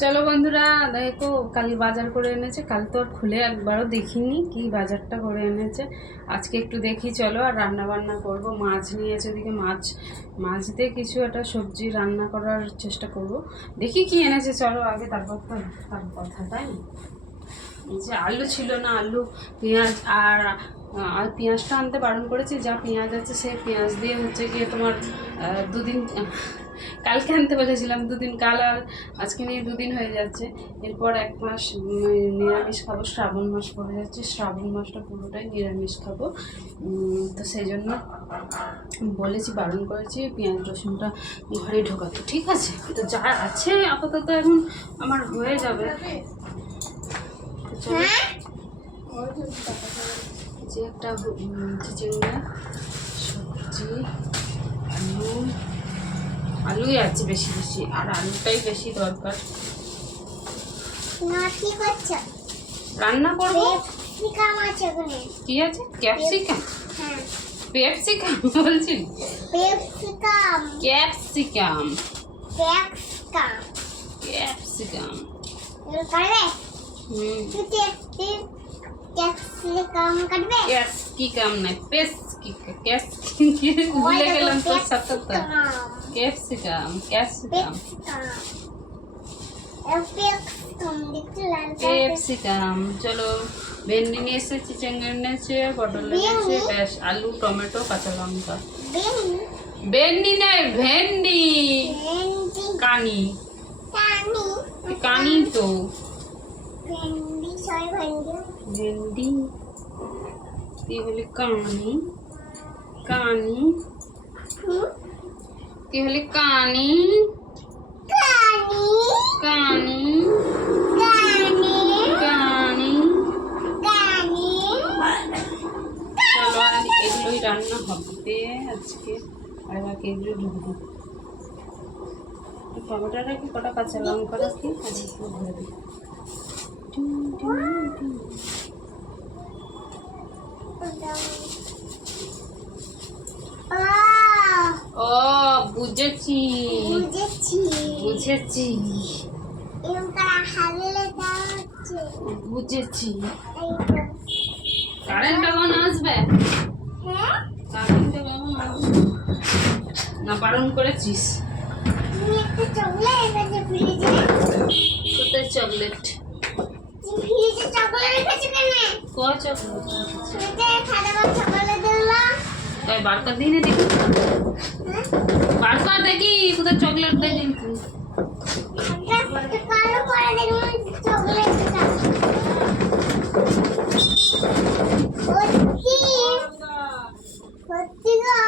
চলো বন্ধুরা দেখো কাল বাজার করে এনেছে, কাল তো আর খুলে একবারও দেখিনি কি বাজারটা করে এনেছে। আজকে একটু দেখি, চলো আর রান্না বান্না করব। মাছ নিয়েছে ওদিকে, মাছ মাছ দিয়ে কিছু একটা সবজি রান্না করার চেষ্টা করব। দেখি কি এনেছে, চলো আগে তারপর তো তার কথা, তাই যে আলু ছিল না, আলু, পেঁয়াজ আর আর পেঁয়াজটা আনতে বারণ করেছি, যা পেঁয়াজ আছে সেই পেঁয়াজ দিয়ে হচ্ছে গিয়ে তোমার দুদিন, কালকে আনতে বলেছিলাম, দুদিন কাল আর আজকে নিয়ে দুদিন হয়ে যাচ্ছে। এরপর এক মাস নিরামিষ খাব, শ্রাবণ মাস পড়ে যাচ্ছে, শ্রাবণ মাসটা পুরোটাই নিরামিষ খাব। তো সেই জন্য বলেছি, বারণ করেছি, পেঁয়াজ, রসুনটা ঘরে ঢোকাতে। ঠিক আছে? তো যা আছে, আপাতত এখন আমার হয়ে যাবে। চলো। যে একটা চিচিঙ্গা সবজি আলু আলুই আছে বেশি বেশি আর আলুটাই বেশি দরকার। রান্না করব? ক্যাপসিকাম কি আছে? ক্যাপসিকাম? পেপসিকাম বলছি? ক্যাপসিকাম। ক্যাপসিকাম। ক্যাপসিকাম। ক্যাপসিকাম এগুলো কাটবে ক্যাপসিকাম কাটবে ক্যাপসিকাম না পেসকিকা ক্যাপসিকাম ভুলে গেলাম তো। ক্যাপসিকাম ক্যাপসিকাম ক্যাপসিকাম ক্যাপসিকাম চলো ভেন্ডি নিয়ে এসেছে চিচিঙ্গা এনেছে পটল এনেছে ব্যাস আলু টমেটো কাঁচা লঙ্কা। ভেন্ডি? নয় ভেন্ডি। কানি? কানি তো। ভেন্ডি। ভেন্ডি তুই বলি কানি কানি তুই বলি কানি কানি এগুলোই রান্না হবে আজকে আর বাকি এগুলো ঢুকবো টমেটো রাখি কটা কাঁচা লঙ্কা রাখি একটু ভরে দিই ও বুঝেছি। বুঝেছি। বুঝেছি। বুঝেছি কারেন্ট কখন আসবে? কারেন্ট কখন আসবে? না বারণ করেছিস। চকলেট চকলেট তুমি ফ্রিজে চকলেট রেখেছো কেন ক চকলেট ফ্রিজে খারাপ চকলেট তাই বারকা দিনে দেখি। হ্যাঁ বারকা দেখি কোথায় চকলেট দেখি। সত্যি গো না।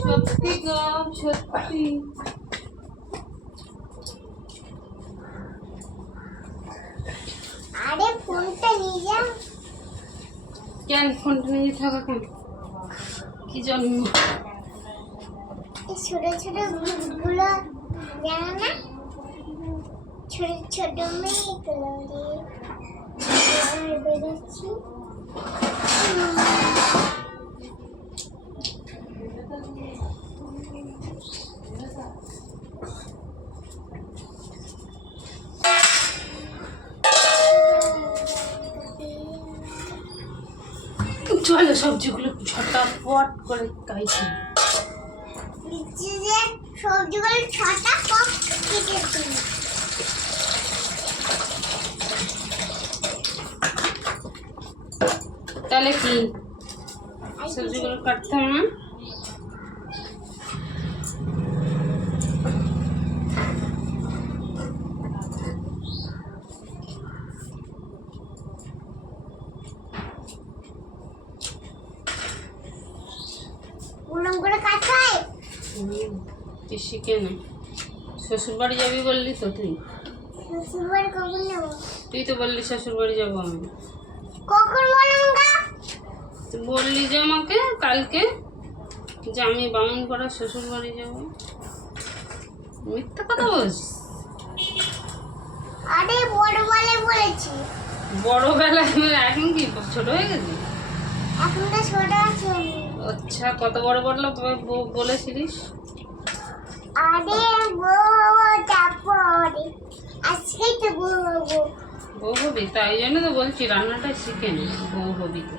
সত্যি গো সত্যি আরে ফোনটা নিয়ে যাও কেন ফোনটা নিয়ে থাকা কেন কি জন্ম? ছোট ছোটগুলো, জানো না? ছোট ছোট মেয়েগুলো বেরোচ্ছি। চলো সবজিগুলো ছটাফট করে খাইছি সবজিগুলো কেটেছি তাহলে কি? সবজিগুলো কাটতে হবে না? পিসি কেন শ্বশুর বাড়ি যাবি বললি তো তুই? শ্বশুরবাড়ি তুই তো বললি শ্বশুর বাড়ি যাব আমি। বললি যে আমাকে কালকে যে আমি বামন করা শ্বশুর বাড়ি যাব। মিথ্যা কথা বলছিস? আরে বড় বলে বলেছি। বড় বেলায় এখন কি ছোট হয়ে গেছি? এখন তো ছোট আছে আচ্ছা কত বড় বড় বলেছিলিস? আরে আজকেই তো বউ হব। বউ হবি তাই জন্য তো বলছি রান্নাটা শিখে নে বউ হবি তো।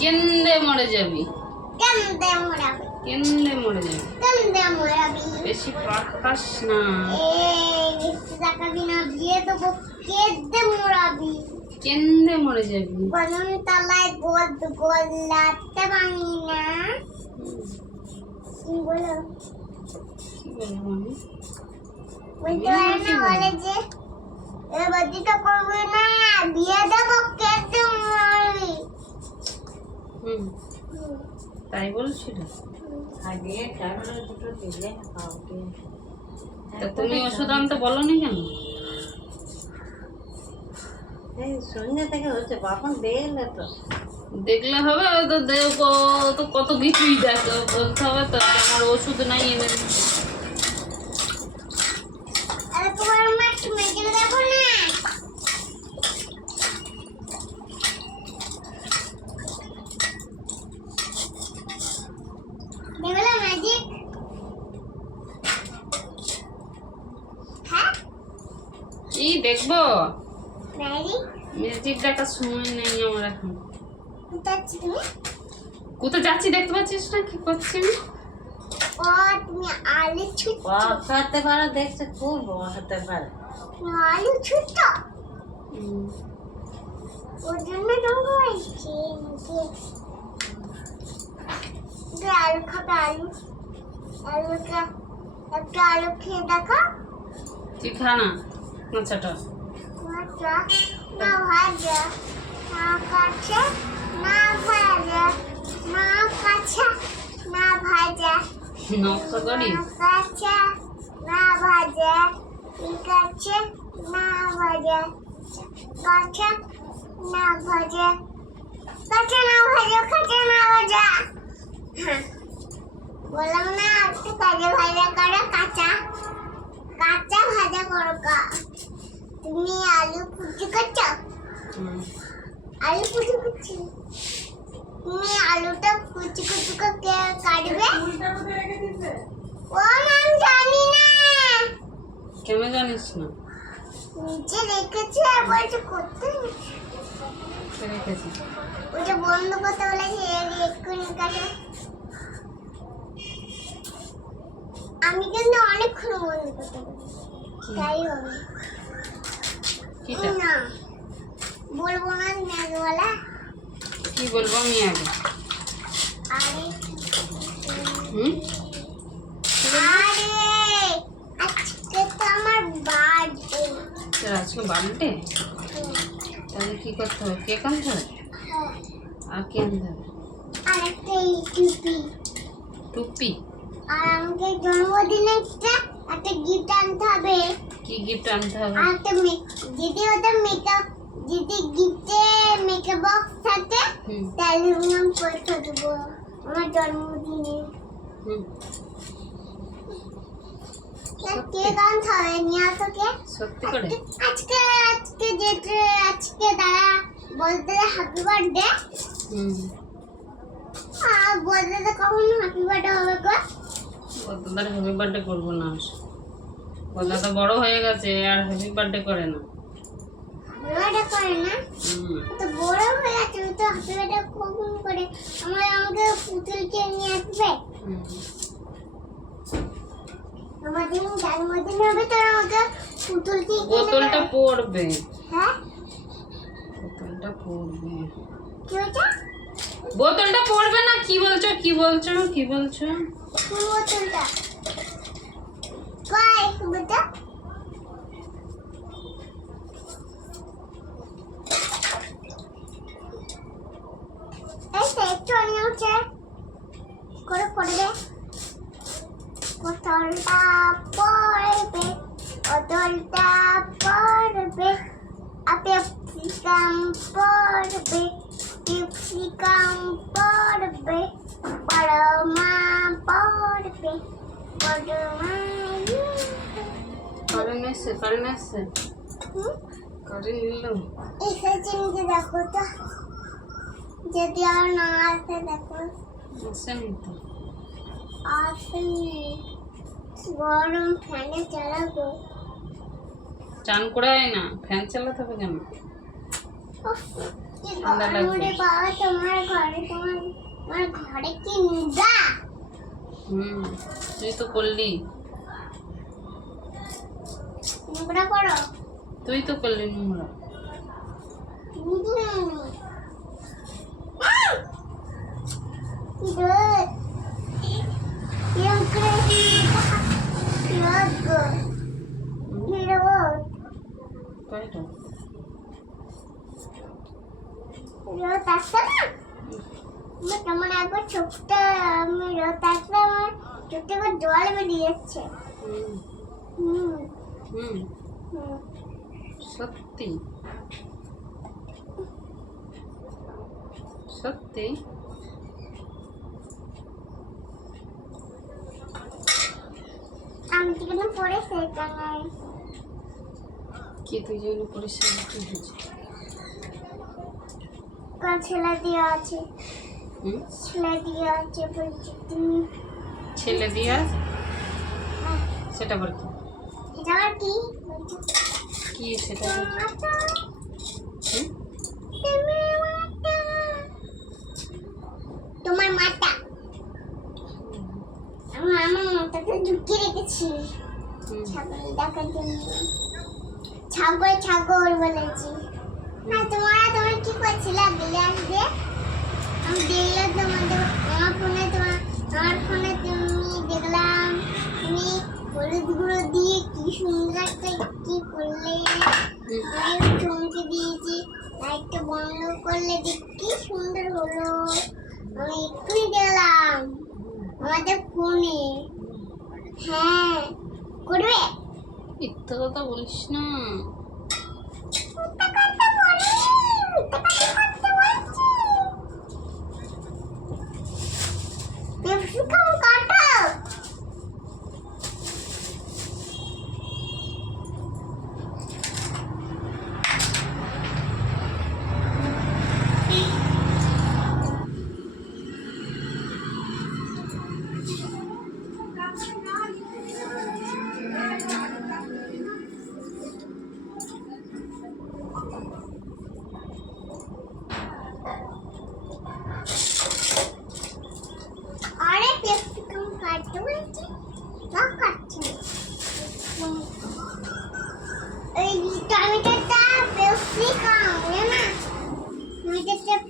কেন্দে মরে যাবি? কেন্দে মরে যাবি বেশি পাকাস না। কেন্দে মরে যাবি? কলম তলায় গোল গোল লাটতে পারি না। বলো? কি বলব আমি? বলতে পারে না বলে যে তো করবে না বিয়ে দেবো কেটে মারি হুম। তাই বলছিল? আগে দুটো দিলে তা তুমি ওষুধ আনতে বলনি কেন? এই সন্ধ্যে থেকে হচ্ছে বাপন দেখলে তো। দেখলে হবে তো দেখো তো কত কিছুই দেখো বলতে হবে তো আমার ওষুধ নাই এনে দিতে। আরে তোমার মা একটু মেজে দেখো না দেখলে ম্যাজিক হ্যাঁ কি দেখব? ম্যাজিক ম্যাজিক সময় নেই আমার এখন। কোথায় যাচ্ছি দেখতে পাচ্ছিস না? কি করছি আমি? তুমি আলু ছুটছো। বাপ হাতে পারে খুব বড় পারে আলু ছুটছো? ওর জন্য তোমাকে বলছি যে আলু খাবে আলু। আলুটা একটা আলু খেয়ে দেখো। তুই খা না। মাত্রা না ভাজা না কাছে না ভাজা না ভাজা নকশা করি না ভাজা ভাজা কাছে না ভাজা কাছে না ভাজা কাছে না ভাজা হ্যাঁ। বললাম না কাজে ভাজা করো কাঁচা। কাঁচা ভাজা করকা তুমি আলু কুচি করছ? আলু কুচি কুচি তুমি আলুটা কুচি কুচি করে কাটবে? ও আমি জানি না। কেন জানিস না? নিচে রেখেছি আর বলছে করতে ওটা বন্ধ করতে বলেছে এক্ষুনি কাটে। আমি কিন্তু অনেকক্ষণ বন্ধ করতে তাই হবে না বলব না মেঘওয়ালা কি বলব আমি আগে আরে হুম? আরে আজকে তো আমার বার্থডে। তোর আজকে বার্থডে? তাহলে কি করতে হবে? কেক আনতে হবে? আর কি আনতে হবে? আর একটা এই টুপি। টুপি? আর আমাকে জন্মদিনে একটা একটা গিফট আনতে হবে। কি গিফট আনতে হবে? আর একটা যদি ওদের মেকআপ যদি গিফটে মেকআপ বক্স থাকে তাহলে আমি পয়সা দেবো আমার জন্মদিনে। হবে নিয়ে আসো সত্যি করে? আজকে আজকে আজকে দাদা বলতে হ্যাপি বার্থডে হুম। আর বলতে কখন হ্যাপি বার্থডে হবে গো। কতদার হ্যাপি বার্থডে করব না। তো বড় হয়ে গেছে আর হ্যাপি বার্থডে করে না। বোতলটা পড়বে হ্যাঁ বোতলটা পড়বে কি হয়েছে বোতলটা পড়বে না? কি বলছো? কি বলছো? কি বলছো? বোতলটা। বেটা একটু করে পড়বে। বোতলটা পড়বে পড়বে। ক্যাপসিকাম পড়বে বড় মা পড়বে কারেন্ট এসছে কারেন্ট এসছে হুম? কারেন্ট এলো এসেছে নিজে দেখো তো। যদি আর না আসে দেখো। আসেনি তো। আসেনি গরম ফ্যানে চালাবো। চান করে আয় না ফ্যান চালাতে হবে কেন? ঠান্ডা লাগবে। তোমার ঘরে তোমার ঘরে কি নিদা? হুম তুই তো করলি। নোংরা করো। তুই তো করলি নোংরা। তাই তো তোমার একবার চোখটা আমি রোদ আসলে আমার চোখটা একবার জল বেরিয়ে যাচ্ছে হুম হুম সত্যি সত্যি আমি যেখানে পড়ে সেখানে কি তুই জন্য পরিষ্কার ছেলে আছে। ছেলে আছে বলছি তুমি ছেলে দিয়া? সেটা এটা কি? কি সেটা। তোমার আমার ঢুকিয়ে রেখেছি। ছাগল দেখার জন্য। ছাগল ছাগল বলেছি। না তোমরা কি বিলাস দিয়ে আমি দেখলাম তোমাদের আমার ফোনে তোমার, আমার ফোনে তুমি দেখলাম তুমি হলুদ গুঁড়ো দিয়ে কি সুন্দর একটা কি করলে। আমি চমকে দিয়েছি, লাইটটা বন্ধ করলে দেখ কি সুন্দর হলো। আমি এক্ষুনি দেখলাম আমাদের ফোনে। হ্যাঁ করবে? মিথ্যা কথা বলিস না।